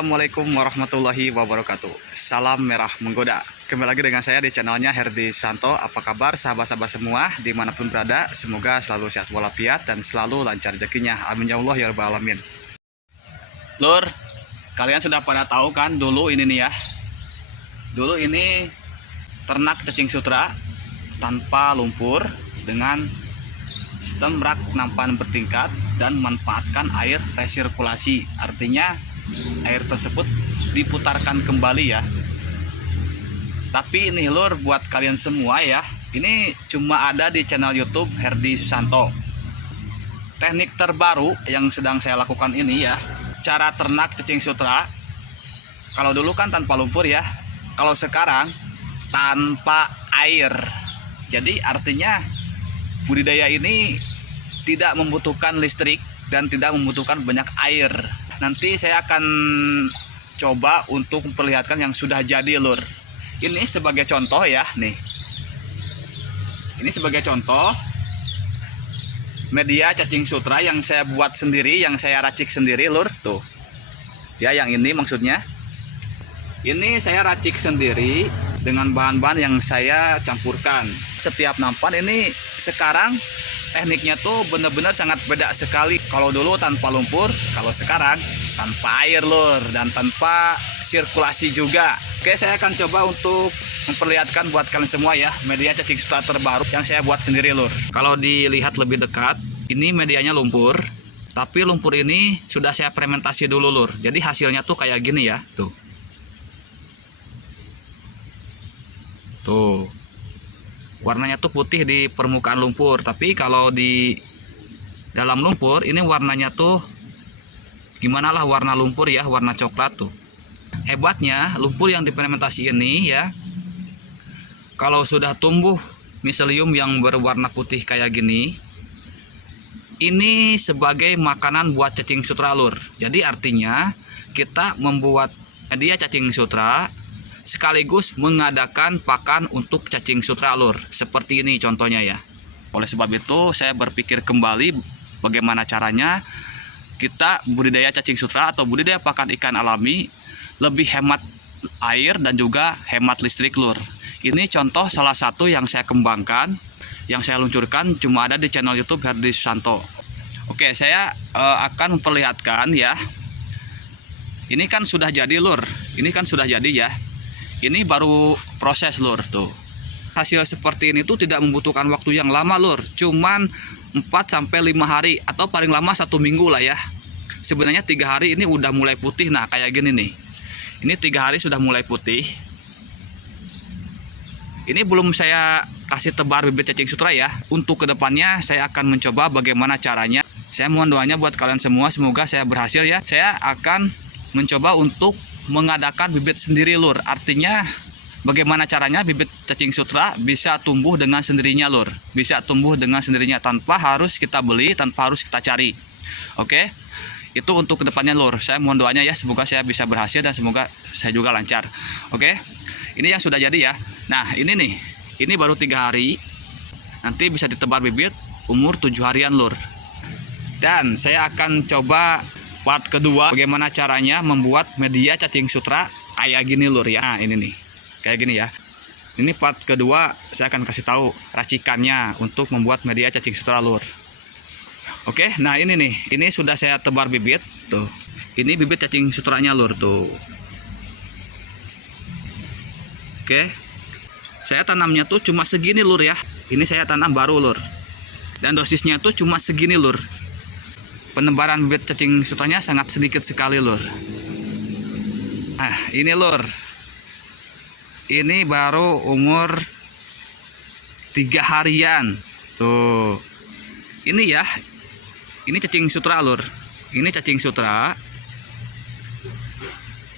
Assalamualaikum warahmatullahi wabarakatuh. Salam merah menggoda. Kembali lagi dengan saya di channelnya Herdi Santo. Apa kabar sahabat-sahabat semua dimanapun berada? Semoga selalu sehat walafiat dan selalu lancar rezekinya. Amin ya Allah ya rabbal alamin. Lur, kalian sudah pada tahu kan dulu ini nih ya. Dulu ini ternak cacing sutra tanpa lumpur dengan sistem rak nampan bertingkat dan manfaatkan air resirkulasi. Artinya air tersebut diputarkan kembali ya. Tapi ini lur, buat kalian semua ya, ini cuma ada di channel YouTube Herdi Susanto. Teknik terbaru yang sedang saya lakukan ini ya, cara ternak cacing sutra. Kalau dulu kan tanpa lumpur ya, kalau sekarang tanpa air. Jadi artinya budidaya ini tidak membutuhkan listrik dan tidak membutuhkan banyak air. Nanti saya akan coba untuk memperlihatkan yang sudah jadi lur. Ini sebagai contoh ya nih. Ini sebagai contoh media cacing sutra yang saya buat sendiri, yang saya racik sendiri lur. Tuh ya, yang ini maksudnya. Ini saya racik sendiri dengan bahan-bahan yang saya campurkan. Setiap nampan ini sekarang tekniknya tuh benar-benar sangat beda sekali. Kalau dulu tanpa lumpur, kalau sekarang tanpa air lur, dan tanpa sirkulasi juga. Oke, saya akan coba untuk memperlihatkan buat kalian semua ya, media cacing sutra terbaru yang saya buat sendiri lur. Kalau dilihat lebih dekat, ini medianya lumpur, tapi lumpur ini sudah saya fermentasi dulu lur. Jadi hasilnya tuh kayak gini ya, tuh. Tuh. Warnanya tuh putih di permukaan lumpur, tapi kalau di dalam lumpur ini warnanya tuh gimana lah, warna lumpur ya, warna coklat tuh. Hebatnya lumpur yang difermentasi ini ya, kalau sudah tumbuh miselium yang berwarna putih kayak gini, ini sebagai makanan buat cacing sutra lur. Jadi artinya kita membuat media cacing sutra sekaligus mengadakan pakan untuk cacing sutra lur. Seperti ini contohnya ya. Oleh sebab itu saya berpikir kembali bagaimana caranya kita budidaya cacing sutra atau budidaya pakan ikan alami lebih hemat air dan juga hemat listrik lur. Ini contoh salah satu yang saya kembangkan, yang saya luncurkan, cuma ada di channel YouTube Herdi Susanto. Oke, saya akan memperlihatkan ya. Ini kan sudah jadi lur. Ini kan sudah jadi ya. Ini baru proses lur tuh. Hasil seperti ini tuh tidak membutuhkan waktu yang lama lur. Cuman 4-5 hari atau paling lama 1 minggu lah ya. Sebenarnya 3 hari ini udah mulai putih. Nah kayak gini nih. Ini 3 hari sudah mulai putih. Ini belum saya kasih tebar bibit cacing sutra ya. Untuk kedepannya saya akan mencoba bagaimana caranya. Saya mohon doanya buat kalian semua, semoga saya berhasil ya. Saya akan mencoba untuk mengadakan bibit sendiri lur. Artinya bagaimana caranya bibit cacing sutra bisa tumbuh dengan sendirinya lur. Bisa tumbuh dengan sendirinya tanpa harus kita beli, tanpa harus kita cari. Oke, itu untuk kedepannya lur. Saya mohon doanya ya, semoga saya bisa berhasil dan semoga saya juga lancar. Oke, ini yang sudah jadi ya. Nah ini nih, ini baru 3 hari. Nanti bisa ditebar bibit umur 7 harian lur. Dan saya akan coba part kedua, bagaimana caranya membuat media cacing sutra kayak gini lur ya. Nah ini nih, kayak gini ya. Ini part kedua, saya akan kasih tahu racikannya untuk membuat media cacing sutra lur. Oke, nah ini nih, ini sudah saya tebar bibit tuh. Ini bibit cacing sutranya lur tuh. Oke, saya tanamnya tuh cuma segini lur ya. Ini saya tanam baru lur, dan dosisnya tuh cuma segini lur. Penebaran bibit cacing sutranya sangat sedikit sekali lur. Nah ini lur, ini baru umur 3 harian tuh. Ini ya, ini cacing sutra lur. Ini cacing sutra,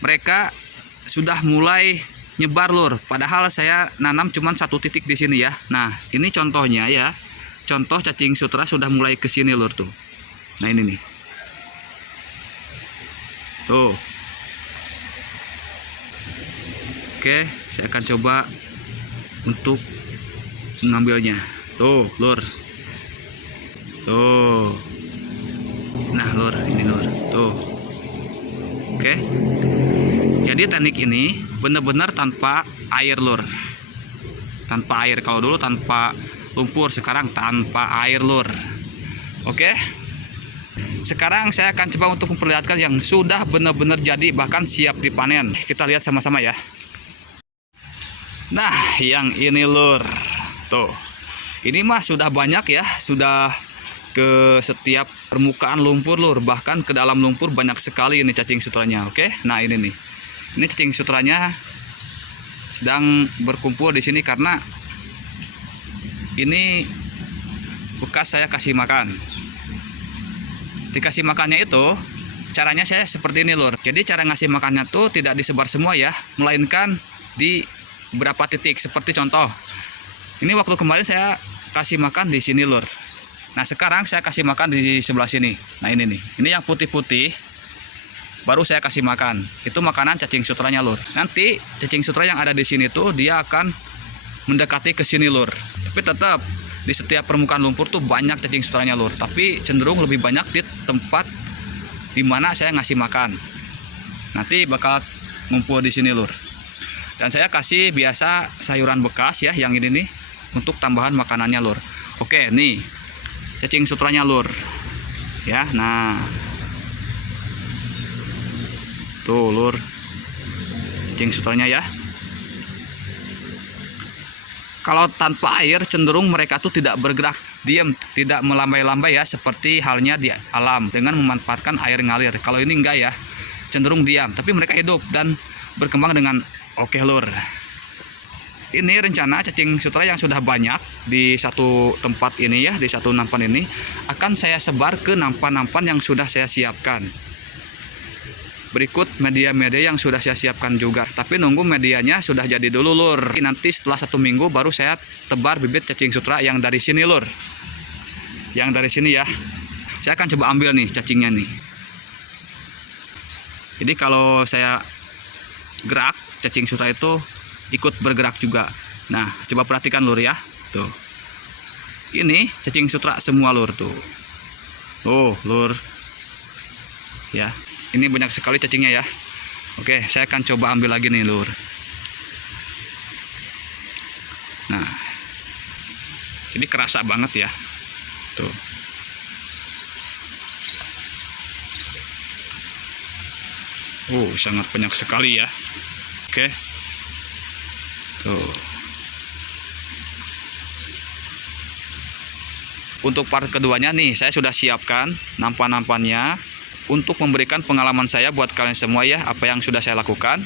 mereka sudah mulai nyebar lur. Padahal saya nanam cuma 1 titik di sini ya. Nah ini contohnya ya, contoh cacing sutra sudah mulai ke sini lur tuh. Nah ini nih, tuh. Oke, saya akan coba untuk mengambilnya. Tuh lur, tuh. Nah lur, ini lur, tuh. Oke, Jadi teknik ini benar-benar tanpa air lur. Tanpa air. Kalau dulu tanpa lumpur, sekarang tanpa air lur. Oke. Sekarang saya akan coba untuk memperlihatkan yang sudah benar-benar jadi, bahkan siap dipanen. Kita lihat sama-sama ya. Nah, yang ini lur. Tuh. Ini mah sudah banyak ya, sudah ke setiap permukaan lumpur lur, bahkan ke dalam lumpur banyak sekali ini cacing sutranya. Oke. Nah, ini nih. Ini cacing sutranya sedang berkumpul di sini karena ini bekas saya kasih makan. Dikasih makannya itu caranya saya seperti ini lur. Jadi cara ngasih makannya tuh tidak disebar semua ya, melainkan di beberapa titik. Seperti contoh, ini waktu kemarin saya kasih makan di sini lur. Nah sekarang saya kasih makan di sebelah sini. Nah ini nih, ini yang putih-putih baru saya kasih makan. Itu makanan cacing sutranya lur. Nanti cacing sutra yang ada di sini tuh dia akan mendekati ke sini lur. Tapi tetap di setiap permukaan lumpur tuh banyak cacing sutranya lur, tapi cenderung lebih banyak di tempat dimana saya ngasih makan. Nanti bakal ngumpul di sini lur. Dan saya kasih biasa sayuran bekas ya, yang ini nih untuk tambahan makanannya lur. Oke, nih cacing sutranya lur. Ya, nah. Tuh lur. Cacing sutranya ya. Kalau tanpa air cenderung mereka tuh tidak bergerak, diam, tidak melambai-lambai ya, seperti halnya di alam dengan memanfaatkan air ngalir. Kalau ini enggak ya, cenderung diam, tapi mereka hidup dan berkembang dengan oke lur. Ini rencana cacing sutra yang sudah banyak di satu tempat ini ya, di satu nampan ini akan saya sebar ke nampan-nampan yang sudah saya siapkan. Berikut media-media yang sudah saya siapkan juga, tapi nunggu medianya sudah jadi dulu lur. Nanti setelah 1 minggu baru saya tebar bibit cacing sutra yang dari sini lur. Yang dari sini ya. Saya akan coba ambil nih cacingnya nih. Jadi kalau saya gerak, cacing sutra itu ikut bergerak juga. Nah coba perhatikan lur ya. Tuh. Ini cacing sutra semua lur tuh. Oh lur. Ya. Ini banyak sekali cacingnya ya. Oke, saya akan coba ambil lagi nih lur. Nah, ini kerasa banget ya. Tuh. Sangat banyak sekali ya. Oke. Tuh. Untuk part keduanya nih, saya sudah siapkan nampan-nampannya untuk memberikan pengalaman saya buat kalian semua ya, apa yang sudah saya lakukan,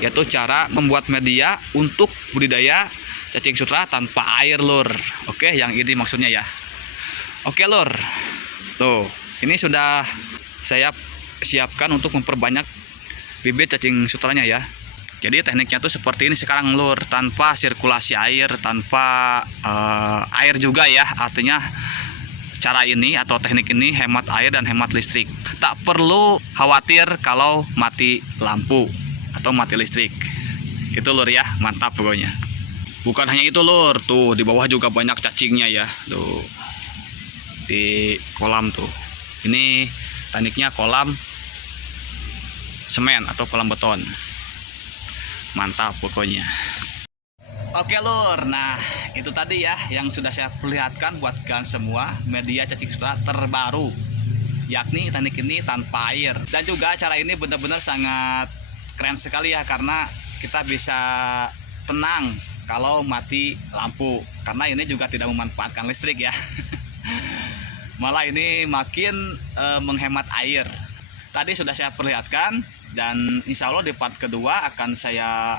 yaitu cara membuat media untuk budidaya cacing sutra tanpa air lur. Oke, yang ini maksudnya ya. Oke lur, tuh ini sudah saya siapkan untuk memperbanyak bibit cacing sutranya ya. Jadi tekniknya tuh seperti ini sekarang lur, tanpa sirkulasi air, tanpa air juga ya. Artinya cara ini atau teknik ini hemat air dan hemat listrik. Tak perlu khawatir kalau mati lampu atau mati listrik. Itu lur ya, mantap pokoknya. Bukan hanya itu lur, tuh di bawah juga banyak cacingnya ya. Tuh di kolam tuh. Ini tekniknya kolam semen atau kolam beton. Mantap pokoknya. Oke lur, nah itu tadi ya yang sudah saya perlihatkan buat kalian semua media cacing sutra terbaru, yakni teknik ini tanpa air. Dan juga cara ini benar-benar sangat keren sekali ya, karena kita bisa tenang kalau mati lampu, karena ini juga tidak memanfaatkan listrik ya. Malah ini makin menghemat air. Tadi sudah saya perlihatkan, dan insya Allah di part kedua akan saya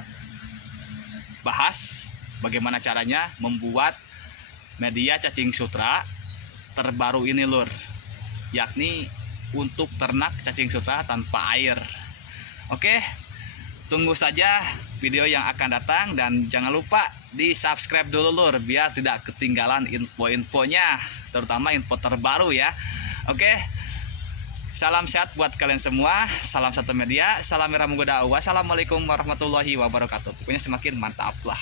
bahas bagaimana caranya membuat media cacing sutra terbaru ini lur, yakni untuk ternak cacing sutra tanpa air. Oke, tunggu saja video yang akan datang, dan jangan lupa di subscribe dulu lur, biar tidak ketinggalan info-infonya, terutama info terbaru ya. Oke, salam sehat buat kalian semua, salam satu media, salam merah menggoda. Wassalamualaikum warahmatullahi wabarakatuh. Pokoknya semakin mantap lah.